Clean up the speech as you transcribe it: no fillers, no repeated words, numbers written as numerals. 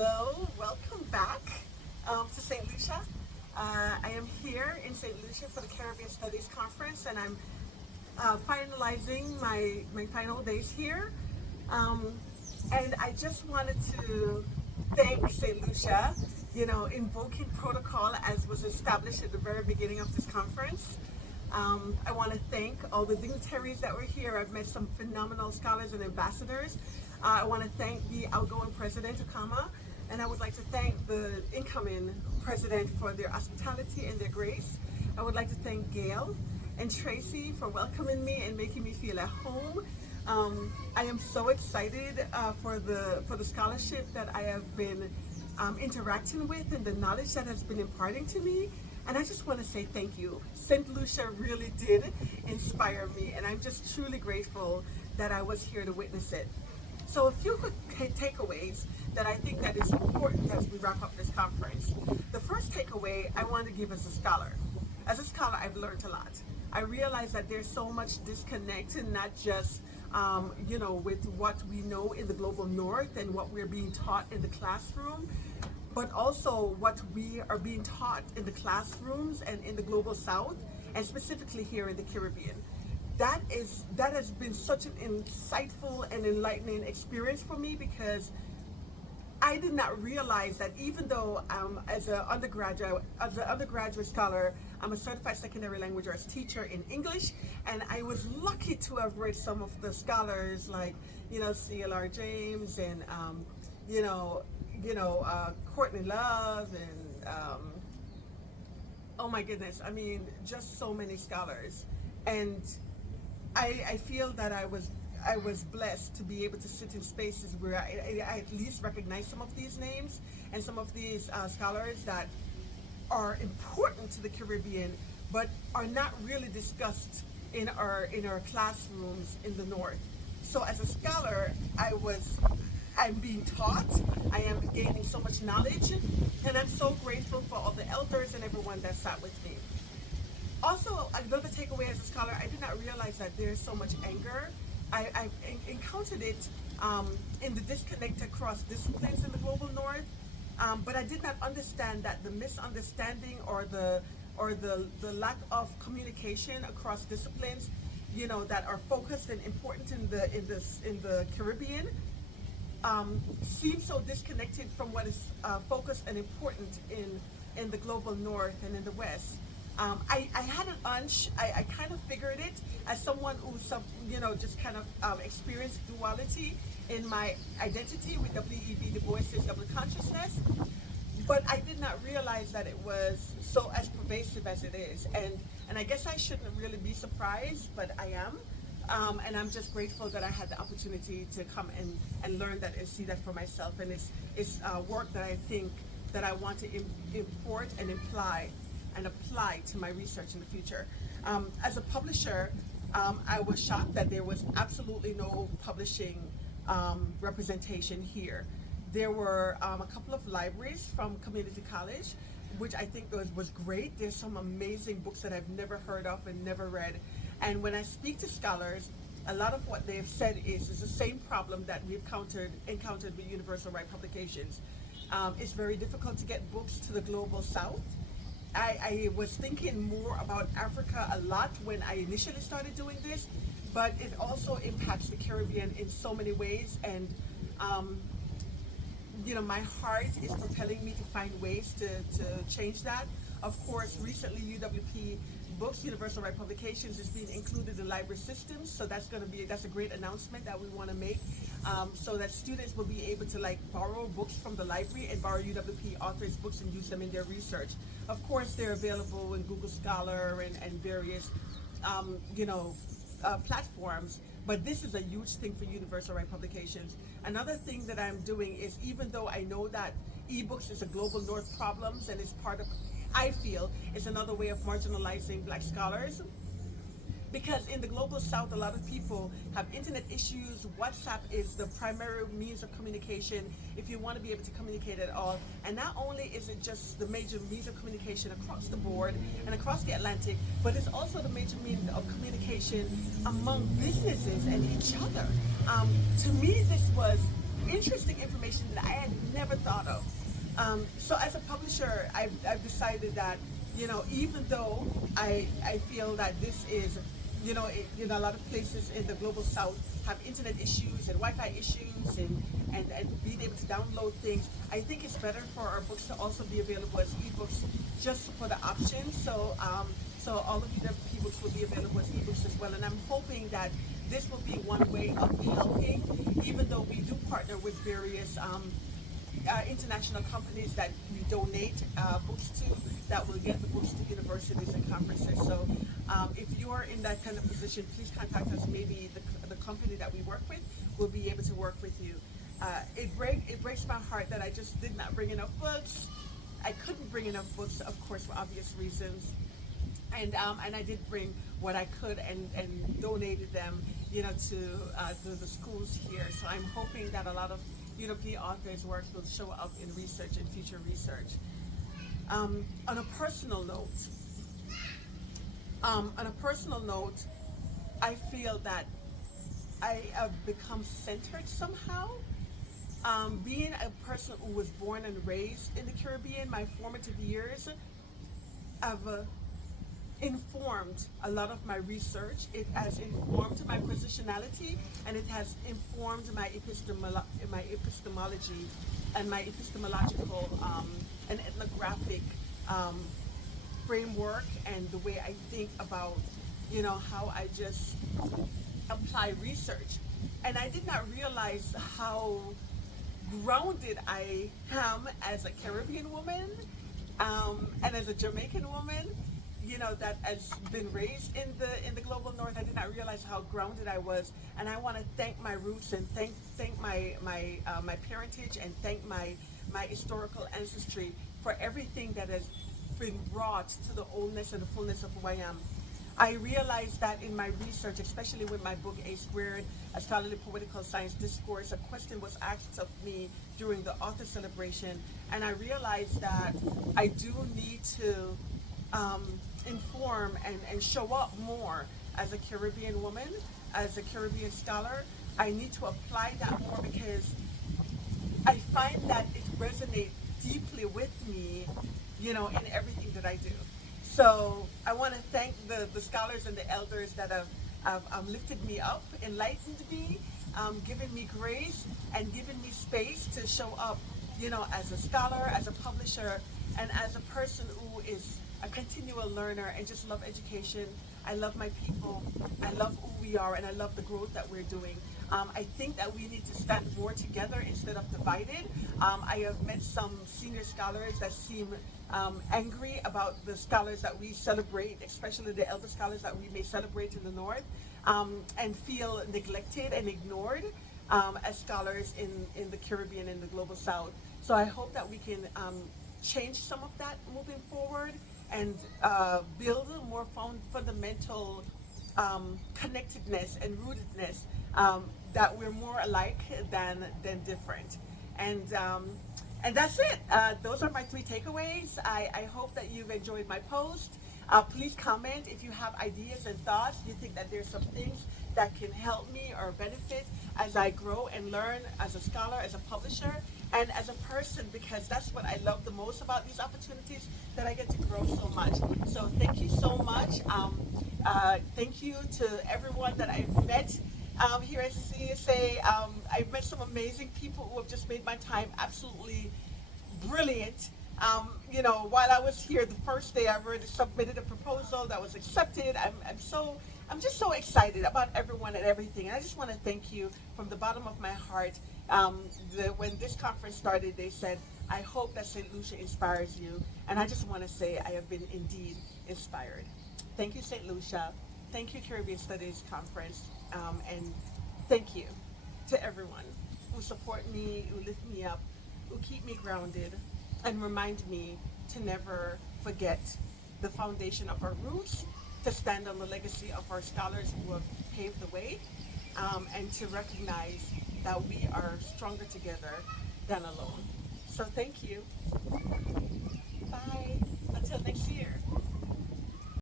Hello, welcome back to St. Lucia. I am here in St. Lucia for the Caribbean Studies Conference, and I'm finalizing my final days here. And I just wanted to thank St. Lucia, invoking protocol as was established at the very beginning of this conference. I want to thank all the dignitaries that were here. I've met some phenomenal scholars and ambassadors. I want to thank the outgoing president, Okama, and I would like to thank the incoming president for their hospitality and their grace. I would like to thank Gale and Tracy for welcoming me and making me feel at home. I am so excited for the scholarship that I have been interacting with and the knowledge that has been imparting to me. And I just want to say thank you. St. Lucia really did inspire me, and I'm just truly grateful that I was here to witness it. So a few quick takeaways that I think that is important as we wrap up this conference. The first takeaway I want to give as a scholar. As a scholar, I've learned a lot. I realize that there's so much disconnect, and not just with what we know in the global north and what we're being taught in the classroom, but also what we are being taught in the classrooms and in the global south, and specifically here in the Caribbean. That has been such an insightful and enlightening experience for me, because I did not realize that even though as an undergraduate scholar, I'm a certified secondary language arts teacher in English, and I was lucky to have read some of the scholars like C.L.R. James and Courtney Love and oh my goodness, I mean, just so many scholars. And I feel that I was blessed to be able to sit in spaces where I at least recognize some of these names and some of these scholars that are important to the Caribbean, but are not really discussed in our classrooms in the North. So as a scholar, I'm being taught, I am gaining so much knowledge, and I'm so grateful for all the elders and everyone that sat with me. Also, another takeaway as a scholar, I did not realize that there's so much anger. I've encountered it in the disconnect across disciplines in the global north, but I did not understand that the misunderstanding or the lack of communication across disciplines, that are focused and important in the Caribbean, seems so disconnected from what is focused and important in the global north and in the west. I had an hunch. I kind of figured it as someone who just kind of experienced duality in my identity with W.E.B. Du Bois' double consciousness, but I did not realize that it was so as pervasive as it is. And I guess I shouldn't really be surprised, but I am. And I'm just grateful that I had the opportunity to come and learn that and see that for myself. And it's work that I think that I want to import and apply to my research in the future. As a publisher, I was shocked that there was absolutely no publishing representation here. There were a couple of libraries from community college, which I think was great. There's some amazing books that I've never heard of and never read. And when I speak to scholars, a lot of what they've said is the same problem that we've encountered with Universal Right Publications. It's very difficult to get books to the global south. I was thinking more about Africa a lot when I initially started doing this, but it also impacts the Caribbean in so many ways, and my heart is propelling me to find ways to change that. Of course, recently UWP Books, Universal Right Publications, is being included in library systems, so that's a great announcement that we want to make, so that students will be able to borrow books from the library and borrow UWP authors' books and use them in their research. Of course, they're available in Google Scholar and various platforms, but this is a huge thing for Universal Right Publications. Another thing that I'm doing is, even though I know that ebooks is a global north problem and is part of, I feel, is another way of marginalizing Black scholars, because in the global south, a lot of people have internet issues. WhatsApp is the primary means of communication if you want to be able to communicate at all. And not only is it just the major means of communication across the board and across the Atlantic, but it's also the major means of communication among businesses and each other. To me, this was interesting information that I had never thought of. So as a publisher, I've decided that, even though I feel that this is, a lot of places in the global south have internet issues and Wi-Fi issues and being able to download things, I think it's better for our books to also be available as ebooks just for the option. So all of the ebooks will be available as ebooks as well. And I'm hoping that this will be one way of helping, even though we do partner with various international companies that we donate books to, that will get the books to universities and conferences. So if you're in that kind of position, please contact us. Maybe the company that we work with will be able to work with you. It breaks my heart that I just did not bring enough books. I couldn't bring enough books, of course, for obvious reasons. And I did bring what I could and donated them, to the schools here. So I'm hoping that a lot of European authors' works will show up in research and future research. On a personal note, I feel that I have become centered somehow. Being a person who was born and raised in the Caribbean, my formative years have informed a lot of my research. It has informed my positionality, and it has informed my epistemology and my epistemological and ethnographic framework, and the way I think about, how I just apply research. And I did not realize how grounded I am as a Caribbean woman and as a Jamaican woman, that has been raised in the global north. I did not realize how grounded I was, and I want to thank my roots and thank my parentage and thank my historical ancestry for everything that has been brought to the oldness and the fullness of who I am. I realized that in my research, especially with my book A Squared, A Scholarly Political Science Discourse, a question was asked of me during the author celebration, and I realized that I do need to inform and show up more as a Caribbean woman, as a Caribbean scholar. I need to apply that more because I find that it resonates deeply with me, in everything that I do. So I want to thank the scholars and the elders that have lifted me up, enlightened me, given me grace, and given me space to show up, as a scholar, as a publisher, and as a person who is a continual learner and just love education. I love my people. I love who we are, and I love the growth that we're doing. I think that we need to stand more together instead of divided. I have met some senior scholars that seem angry about the scholars that we celebrate, especially the elder scholars that we may celebrate in the north, and feel neglected and ignored as scholars in the Caribbean and the global south. So I hope that we can change some of that moving forward and build a more fundamental connectedness and rootedness, that we're more alike than different. And that's it. Those are my 3 takeaways. I hope that you've enjoyed my post. Please comment if you have ideas and thoughts. You think that there's some things that can help me or benefit as I grow and learn as a scholar, as a publisher, and as a person, because that's what I love the most about these opportunities, that I get to grow so much. So thank you so much. Thank you to everyone that I've met here at CSA. I've met some amazing people who have just made my time absolutely brilliant. While I was here the first day, I've already submitted a proposal that was accepted. I'm just so excited about everyone and everything. And I just want to thank you from the bottom of my heart. When this conference started, they said, I hope that St. Lucia inspires you. And I just want to say I have been indeed inspired. Thank you, St. Lucia. Thank you, Caribbean Studies Conference. And thank you to everyone who support me, who lift me up, who keep me grounded, and remind me to never forget the foundation of our roots, to stand on the legacy of our scholars who have paved the way, and to recognize that we are stronger together than alone. So thank you. Bye. Until next year.